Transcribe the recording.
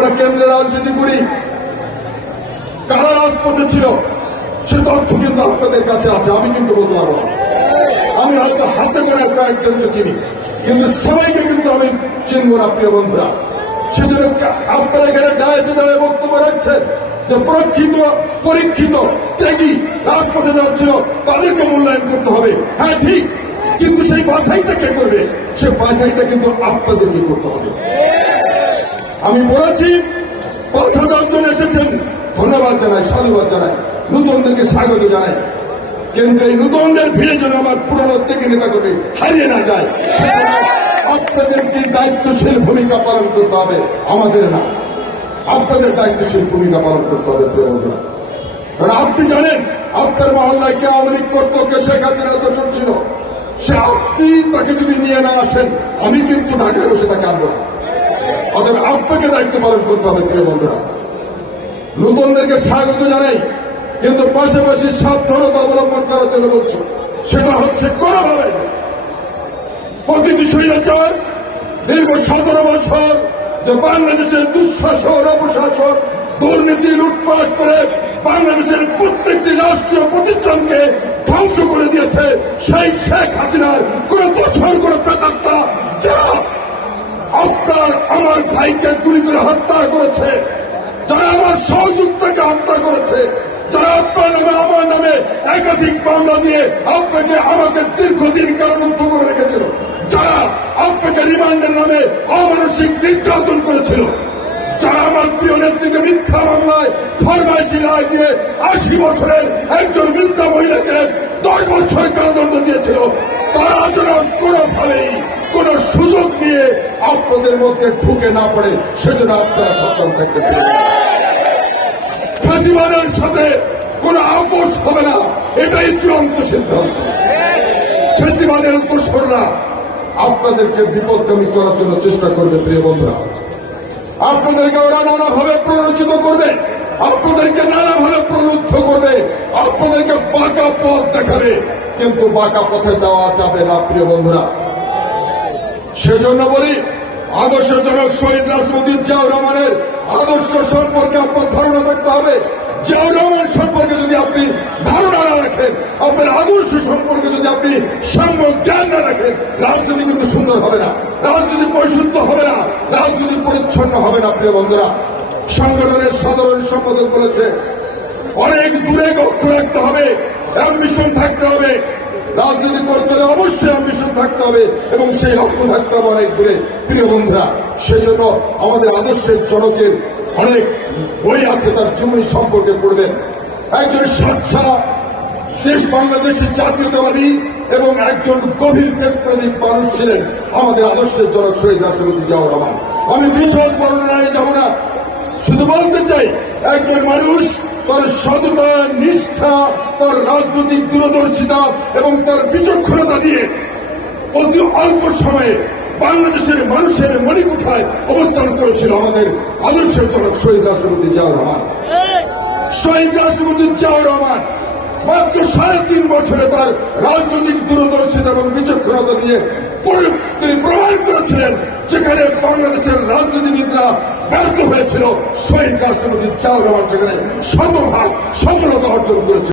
আমরা কেন্দ্রে রাজনীতি করি। কারা রাজপথে ছিল, সে তথ্য কিন্তু আপনাদের কাছে আছে, আমি কিন্তু বলতে পারব আমি হয়তো হাতে করে কয়েকজনকে চিনি, কিন্তু সবাইকে কিন্তু আমি চিনব না, প্রিয় বন্ধুরা। সেজন্য আপনারা এখানে দাঁড়িয়েছে দাঁড়িয়ে বক্তব্য রাখছেন, যে প্রক্ষিত পরীক্ষিত, ত্যাগী রাজপথে যারা ছিল, তাদেরকে মূল্যায়ন করতে হবে। হ্যাঁ ঠিক। কিন্তু সেই বাছাইটা কে করবে? সে বাছাইটা কিন্তু আপনাদেরকে করতে হবে। আমি বলেছি দশজন এসেছেন। ধন্যবাদ জানাই, সাধুবাদ জানাই, নূতনদেরকে স্বাগত জানাই। কিন্তু এই নূতনদের ভিড়ে যেন আমার পুরনো থেকে নেতা করবে হারিয়ে না যায়। আপনাদেরকে দায়িত্বশীল ভূমিকা পালন করতে হবে, আমাদের না। আপনাদের দায়িত্বশীল ভূমিকা পালন করতে হবে কারণ আপনি জানেন, আপনার মহল্লায় কে আওয়ামী লীগ করতো, কে শেখ হাসিনা তো ছিল। সে আপনি তাকে যদি নিয়ে না আসেন, আমি কিন্তু ঢাকায় বসে তাকে আনব অতএব আপনাকে দায়িত্ব পালন করতে হবে, প্রিয় বন্ধুরা। নতুনদেরকে স্বাগত জানাই, কিন্তু পাশাপাশি সাবধানতা অবলম্বন করার জন্য বলছি, সেটা হচ্ছে কোনোভাবে প্রতিটি স্বৈরাচার, দীর্ঘ সতেরো বছর যে বাংলাদেশের দুঃশাসন, অপশাসন, দুর্নীতি, লুটপাট করে বাংলাদেশের প্রত্যেকটি রাষ্ট্রীয় প্রতিষ্ঠানকে ধ্বংস করে দিয়েছে সেই শেখ হাসিনার ভাইকে গুলি করে হত্যা করেছে। যারা আমার সহযোগিতাকে হত্যা করেছে, যারা আপনার নামে, আমার নামে একাধিক মামলা দিয়ে আপনাকে আমাকে দীর্ঘদিন কারারুদ্ধ করে রেখেছিল, যারা আপনাকে রিমান্ডের নামে অমানসিক নির্যাতন করেছিল, যারা আমার প্রিয় নেত্রীকে মিথ্যা মামলায় ফরমাইশি রায় দিয়ে আশি বছরের একজন বৃদ্ধা মহিলাকে দশ বছর কারাদণ্ড দিয়েছিল, তারা যেন কোনোভাবেই কোন সুযোগ নিয়ে আপনাদের মধ্যে ঢুকে না পড়ে, সেজন্য আপনারা সতর্ক থাকতে পারেন ফাঁসিবাদের সাথে কোন আপোষ হবে না, এটাই চূড়ান্ত সিদ্ধান্ত। ফেস্টিভালের দোসররা আপনাদেরকে বিপদগামী করার জন্য চেষ্টা করবে, প্রিয় বন্ধুরা। আপনাদেরকে ওরা নানাভাবে প্ররোচিত করবে, আপনাদেরকে নানাভাবে প্রলুব্ধ করবে, আপনাদেরকে বাঁকা পথ দেখাবে, কিন্তু বাঁকা পথে যাওয়া যাবে না, প্রিয় বন্ধুরা। সেজন্য বলি আদর্শজনক শহীদ রাষ্ট্রপতি জিয়াউর রহমানের আদর্শ সম্পর্কে আপনার ধারণা থাকতে হবে। জিয়াউর রহমান সম্পর্কে যদি আপনি ধারণা না রাখেন, আপনার আদর্শ সম্পর্কে যদি আপনি সাম্য জ্ঞান না রাখেন, রাজনীতি কিন্তু সুন্দর হবে না। রাজনীতি পরিশুদ্ধ হবে না, রাজনীতি পরিচ্ছন্ন হবে না, প্রিয় বন্ধুরা। সংগঠনের সাধারণ সম্পাদক বলেছে, অনেক দূরে লক্ষ্য রাখতে হবে অ্যাম্বিশন থাকতে হবে রাজনীতি করতে হলে অবশ্যই অ্যাম্বিশন থাকতে হবে এবং সেই লক্ষ্য থাকতে হবে অনেক দূরে। প্রিয় বন্ধুরা, সেজন্য আমাদের আদর্শের জনকের অনেক বই আছে, তার জীবনী সম্পর্কে পড়বেন। একজন সাচ্ছা দেশ বাংলাদেশের জাতীয়তাবাদী এবং একজন গভীর দেশপ্রেমিক মানুষ ছিলেন আমাদের আদর্শের জনক শহীদ রাষ্ট্রপতি জিয়াউর রহমান। আমি বিশদ বর্ণনায় যাব না। শুধু বলতে চাই, একজন মানুষ তার সততা নিষ্ঠা তার রাজনৈতিক দূরদর্শিতা এবং তার বিচক্ষণতা দিয়ে অতি অল্প সময়ে বাংলাদেশের মানুষের মণিকুঠায় অবস্থান করেছিল আমাদের আদর্শের জনক শহীদ রাষ্ট্রপতি জিয়াউর রহমান। শহীদ রাষ্ট্রপতি জিয়াউর রহমান মাত্র সাড়ে তিন বছরে তার রাজনৈতিক দূরদর্শিতা এবং বিচক্ষণতা দিয়ে তিনি প্রমাণ করেছিলেন যেখানে বাংলাদেশের রাজনীতিবিদরা ব্যর্থ হয়েছিল শহীদ রাষ্ট্রপতি জিয়াউর রহমান সেখানে শতভাগ সফলতা অর্জন করেছে